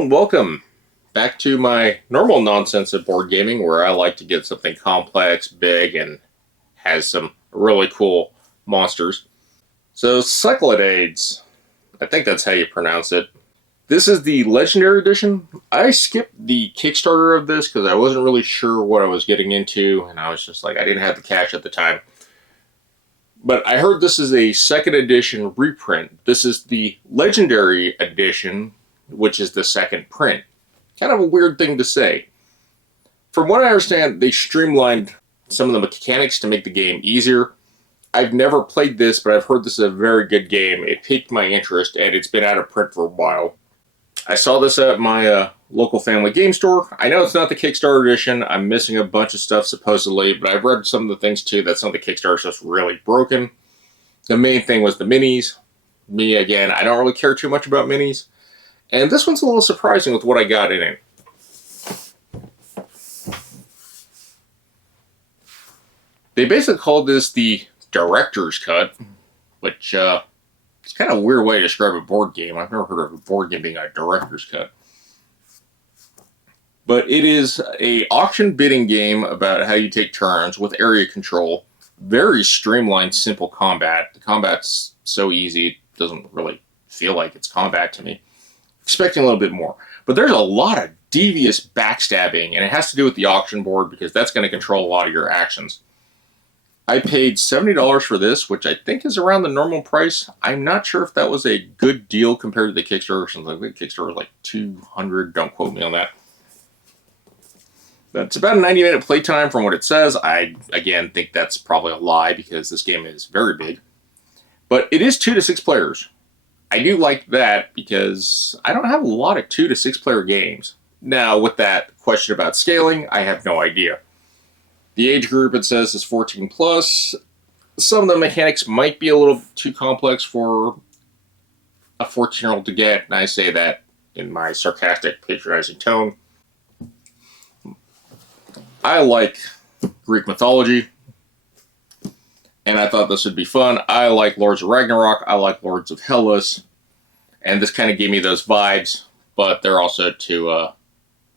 Hello and welcome back to my normal nonsense of board gaming, where I like to get something complex, big, and has some really cool monsters. So Cyclades, I think that's how you pronounce it. This is the Legendary Edition. I skipped the Kickstarter of this because I wasn't really sure what I was getting into, and I was just like, I didn't have the cash at the time. But I heard this is a second edition reprint. This is the Legendary Edition, which is the second print. Kind of a weird thing to say. From what I understand, they streamlined some of the mechanics to make the game easier. I've never played this, but I've heard this is a very good game. It piqued my interest, and it's been out of print for a while. I saw this at my local family game store. I know it's not the Kickstarter edition. I'm missing a bunch of stuff, supposedly, but I've read some of the things, too, that some of the Kickstarter stuff's really broken. The main thing was the minis. Me, again, I don't really care too much about minis. And this one's a little surprising with what I got in it. They basically called this the Director's Cut, which it's kind of a weird way to describe a board game. I've never heard of a board game being a Director's Cut. But it is an auction bidding game about how you take turns with area control. Very streamlined, simple combat. The combat's so easy, it doesn't really feel like it's combat to me. Expecting a little bit more. But there's a lot of devious backstabbing, and it has to do with the auction board because that's going to control a lot of your actions. I paid $70 for this, which I think is around the normal price. I'm not sure if that was a good deal compared to the Kickstarter. I think the Kickstarter was like $200. Don't quote me on that. But it's about a 90-minute playtime from what it says. I, again, think that's probably a lie because this game is very big. But it is 2 to 6 players. I do like that because I don't have a lot of 2 to 6 player games. Now, with that question about scaling, I have no idea. The age group, it says, is 14 plus. Some of the mechanics might be a little too complex for a 14-year-old to get, and I say that in my sarcastic, patronizing tone. I like Greek mythology, and I thought this would be fun. I like Lords of Ragnarok, I like Lords of Hellas, and this kind of gave me those vibes, but they're also too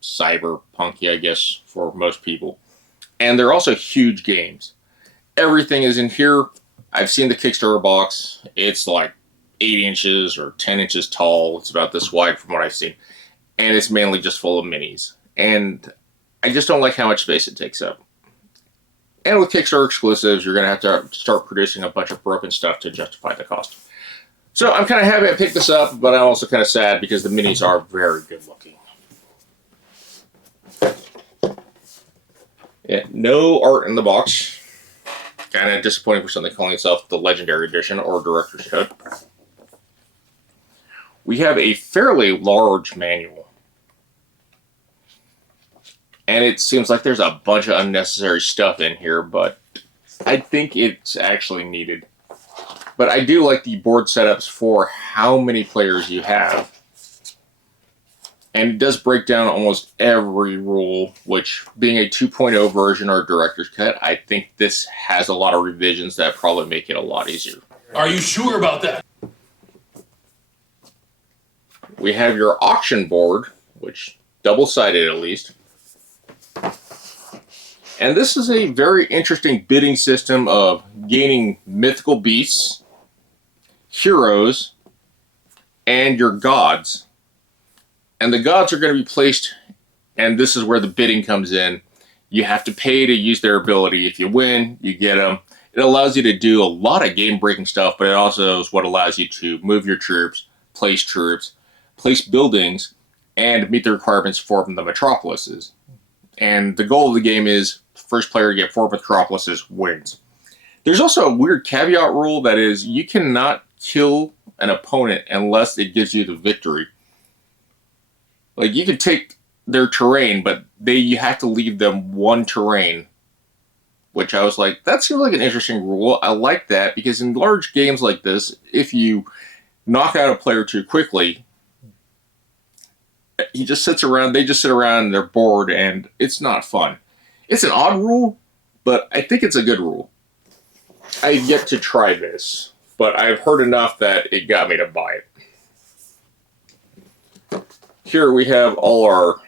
cyberpunky, I guess, for most people. And they're also huge games. Everything is in here. I've seen the Kickstarter box. It's like 8 inches or 10 inches tall. It's about this wide from what I've seen. And it's mainly just full of minis. And I just don't like how much space it takes up. And with Kickstarter exclusives, you're going to have to start producing a bunch of broken stuff to justify the cost. So I'm kind of happy I picked this up, but I'm also kind of sad because the minis are very good looking. Yeah, no art in the box. Kind of disappointing for something calling itself the Legendary Edition or Director's Cut. We have a fairly large manual. And it seems like there's a bunch of unnecessary stuff in here, but I think it's actually needed. But I do like the board setups for how many players you have. And it does break down almost every rule, which being a 2.0 version or Director's Cut, I think this has a lot of revisions that probably make it a lot easier. Are you sure about that? We have your auction board, which double-sided at least. And this is a very interesting bidding system of gaining mythical beasts, heroes, and your gods. And the gods are going to be placed, and this is where the bidding comes in. You have to pay to use their ability. If you win, you get them. It allows you to do a lot of game-breaking stuff, but it also is what allows you to move your troops, place buildings, and meet the requirements for the metropolises. And the goal of the game is first player to get 4 metropolises wins. There's also a weird caveat rule that is you cannot kill an opponent unless it gives you the victory. Like, you can take their terrain, but you have to leave them 1 terrain. Which I was like, that seems like an interesting rule. I like that, because in large games like this, if you knock out a player too quickly, they just sit around, and they're bored, and it's not fun. It's an odd rule, but I think it's a good rule. I've yet to try this, but I've heard enough that it got me to buy it. Here we have all our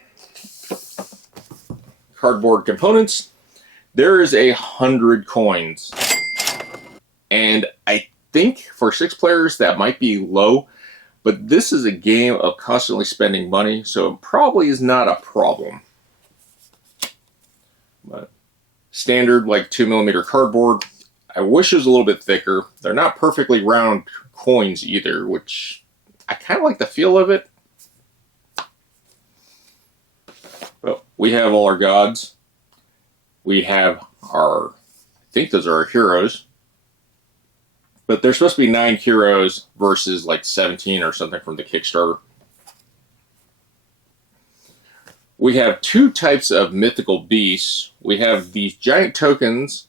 cardboard components. There is 100 coins. And I think for 6 players that might be low, but this is a game of constantly spending money, so it probably is not a problem. But standard like 2mm cardboard. I wish it was a little bit thicker. They're not perfectly round coins either, which I kind of like the feel of it. Well, we have all our gods. We have our, I think those are our heroes. But there's supposed to be 9 heroes versus like 17 or something from the Kickstarter. We have 2 types of mythical beasts. We have these giant tokens,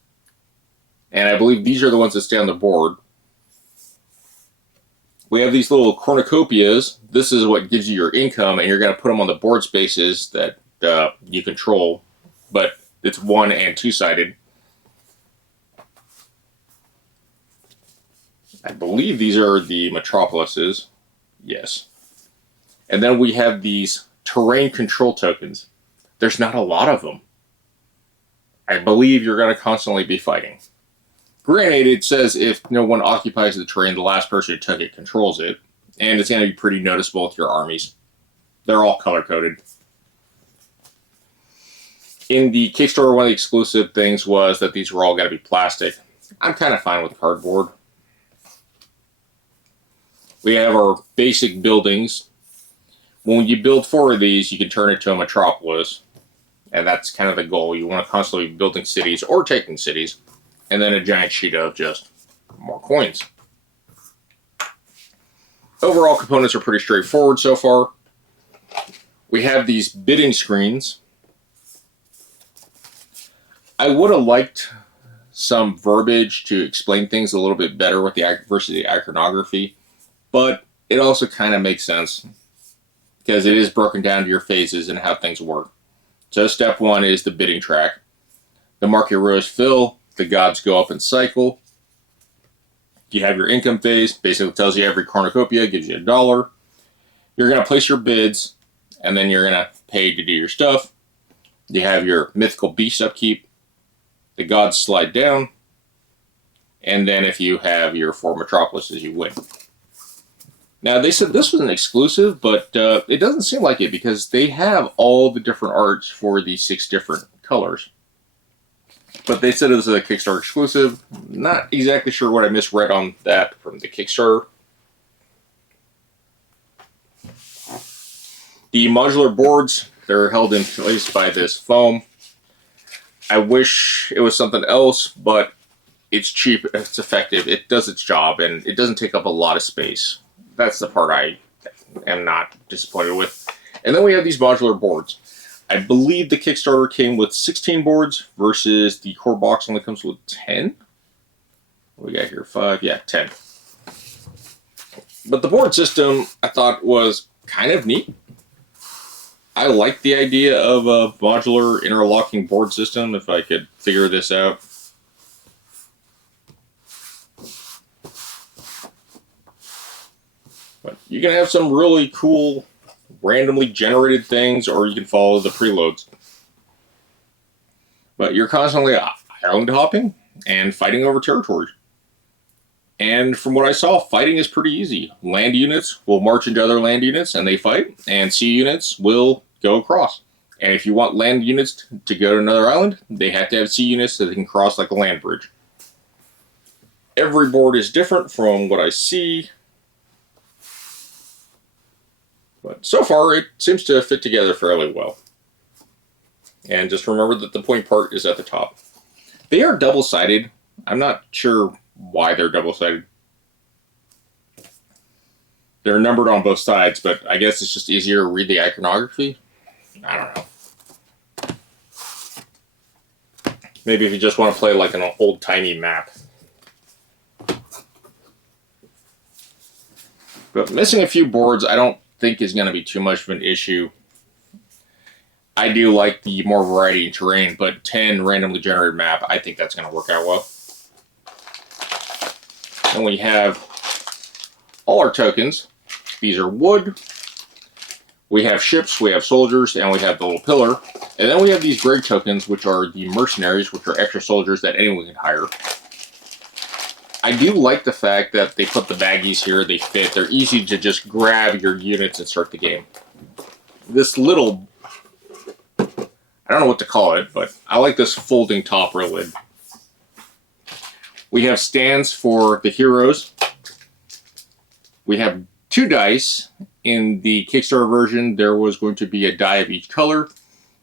and I believe these are the ones that stay on the board. We have these little cornucopias. This is what gives you your income, and you're going to put them on the board spaces that you control, but it's 1- and 2-sided. I believe these are the metropolises. Yes. And then we have these terrain control tokens. There's not a lot of them. I believe you're going to constantly be fighting. Granted, it says if no one occupies the terrain, the last person who took it controls it. And it's going to be pretty noticeable with your armies. They're all color-coded. In the Kickstarter, one of the exclusive things was that these were all going to be plastic. I'm kind of fine with cardboard. We have our basic buildings. When you build 4 of these, you can turn it to a metropolis. And that's kind of the goal. You want to constantly be building cities or taking cities. And then a giant sheet of just more coins. Overall, components are pretty straightforward so far. We have these bidding screens. I would have liked some verbiage to explain things a little bit better with the versus the iconography. But it also kind of makes sense because it is broken down to your phases and how things work. So step 1 is the bidding track. The market rows fill, the gods go up and cycle. You have your income phase, basically tells you every cornucopia, gives you $1. You're going to place your bids, and then you're going to pay to do your stuff. You have your mythical beast upkeep. The gods slide down. And then if you have your 4 metropolises, you win. Now, they said this was an exclusive, but it doesn't seem like it because they have all the different arts for the 6 different colors. But they said it was a Kickstarter exclusive. Not exactly sure what I misread on that from the Kickstarter. The modular boards, they're held in place by this foam. I wish it was something else, but it's cheap, it's effective, it does its job, and it doesn't take up a lot of space. That's the part I am not disappointed with. And then we have these modular boards. I believe the Kickstarter came with 16 boards versus the core box only comes with 10. What we got here? 5, yeah, 10. But the board system I thought was kind of neat. I like the idea of a modular interlocking board system if I could figure this out. But you can have some really cool randomly generated things, or you can follow the preloads. But you're constantly island hopping and fighting over territories. And from what I saw, fighting is pretty easy. Land units will march into other land units and they fight, and sea units will go across. And if you want land units to go to another island, they have to have sea units so they can cross like a land bridge. Every board is different from what I see. But so far, it seems to fit together fairly well. And just remember that the point part is at the top. They are double-sided. I'm not sure why they're double-sided. They're numbered on both sides, but I guess it's just easier to read the iconography. I don't know. Maybe if you just want to play like an old-timey map. But missing a few boards, I don't think is going to be too much of an issue. I do like the more variety in terrain, but 10 randomly generated map, I think that's going to work out well. And we have all our tokens. These are wood. We have ships, we have soldiers, and we have the little pillar. And then we have these gray tokens, which are the mercenaries, which are extra soldiers that anyone can hire. I do like the fact that they put the baggies here, they fit, they're easy to just grab your units and start the game. This little, I don't know what to call it, but I like this folding topper lid. We have stands for the heroes. We have 2 dice. In the Kickstarter version, there was going to be a die of each color.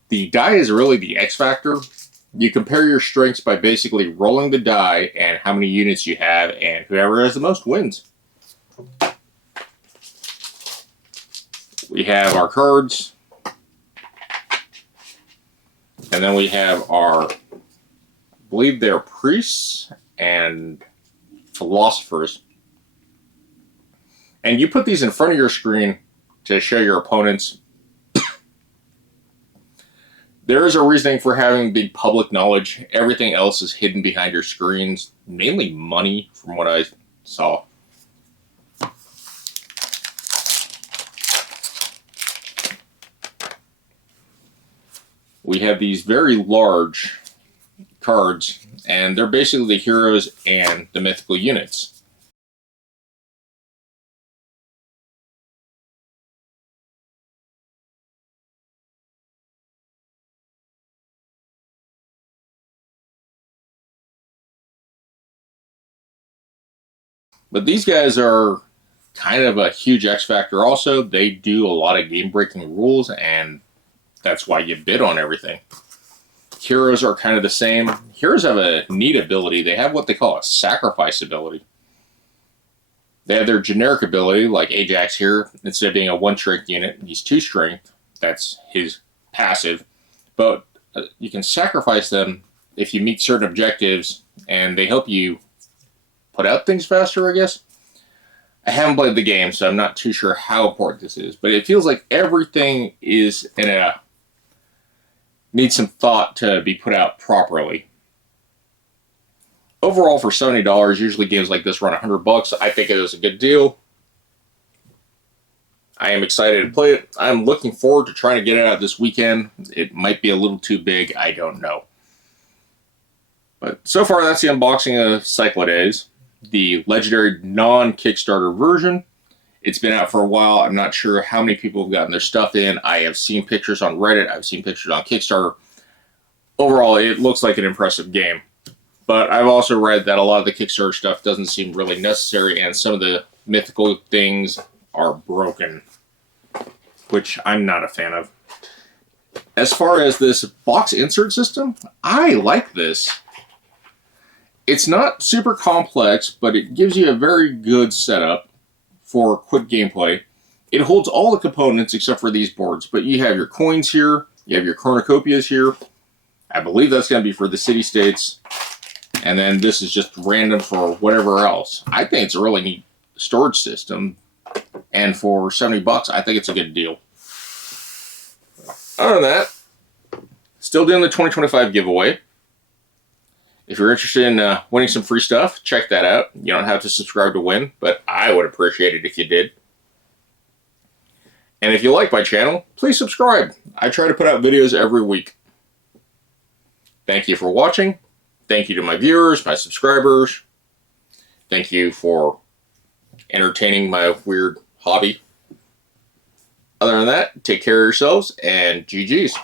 The die is really the X factor. You compare your strengths by basically rolling the die and how many units you have, and whoever has the most wins. We have our cards. And then we have our, I believe they're priests and philosophers. And you put these in front of your screen to show your opponents. There is a reasoning for having big public knowledge. Everything else is hidden behind your screens. Mainly money, from what I saw. We have these very large cards, and they're basically the heroes and the mythical units. But these guys are kind of a huge X factor also. They do a lot of game-breaking rules, and that's why you bid on everything. Heroes are kind of the same. Heroes have a neat ability. They have what they call a sacrifice ability. They have their generic ability, like Ajax here. Instead of being a 1 strength unit, he's 2 strength. That's his passive. But you can sacrifice them if you meet certain objectives, and they help you put out things faster, I guess. I haven't played the game, so I'm not too sure how important this is. But it feels like everything is in a needs some thought to be put out properly. Overall, for $70, usually games like this run $100. I think it is a good deal. I am excited to play it. I'm looking forward to trying to get it out this weekend. It might be a little too big. I don't know. But so far, that's the unboxing of Cyclades, the legendary non-Kickstarter version. It's been out for a while. I'm not sure how many people have gotten their stuff in. I have seen pictures on Reddit. I've seen pictures on Kickstarter. Overall, it looks like an impressive game. But I've also read that a lot of the Kickstarter stuff doesn't seem really necessary, and some of the mythical things are broken, which I'm not a fan of. As far as this box insert system, I like this. It's not super complex, but it gives you a very good setup for quick gameplay. It holds all the components except for these boards, but you have your coins here, you have your cornucopias here. I believe that's going to be for the city-states, and then this is just random for whatever else. I think it's a really neat storage system, and for $70, I think it's a good deal. Other than that, still doing the 2025 giveaway. If you're interested in winning some free stuff, check that out. You don't have to subscribe to win, but I would appreciate it if you did. And if you like my channel, please subscribe. I try to put out videos every week. Thank you for watching. Thank you to my viewers, my subscribers. Thank you for entertaining my weird hobby. Other than that, take care of yourselves, and GG's.